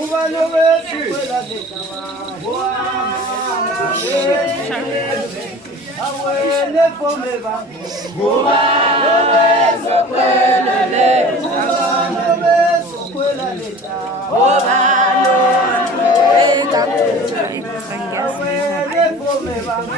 Ubani obezokhwela lentaba. Awele fome bami. Ubani obezokhwela lentaba. Obezokhwela lentaba. Ubani awele fome bami.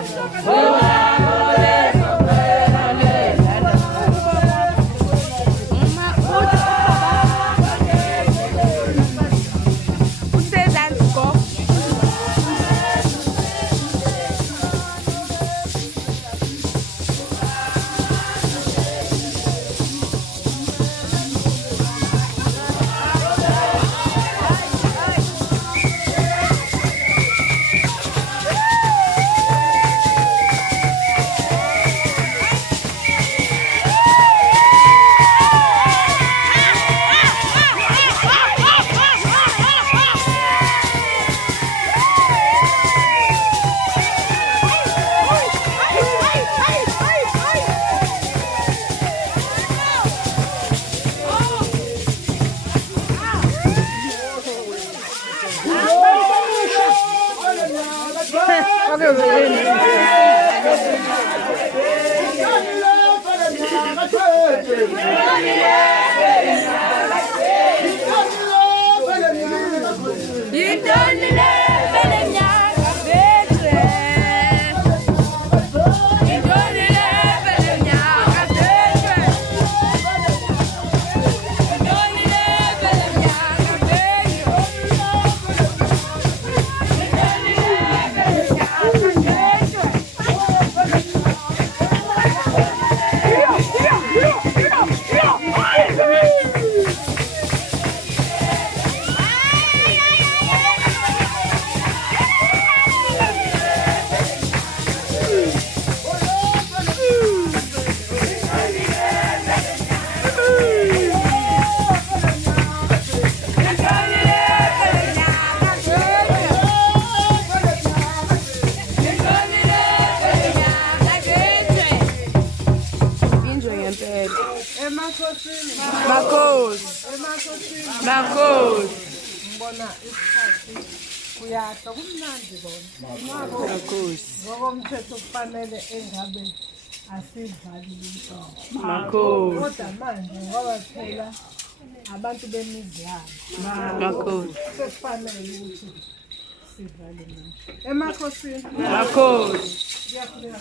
Emakhosini. Mbona isikhathi kuyahla kumnandi bona. Ngokomthetho kufanele engabe asivali lentaba. Kodwa manje ngoba phela abantu bemizi yabo. Sekufanele ukuthi sivale manje. Emakhosini. Ngiyakhuleka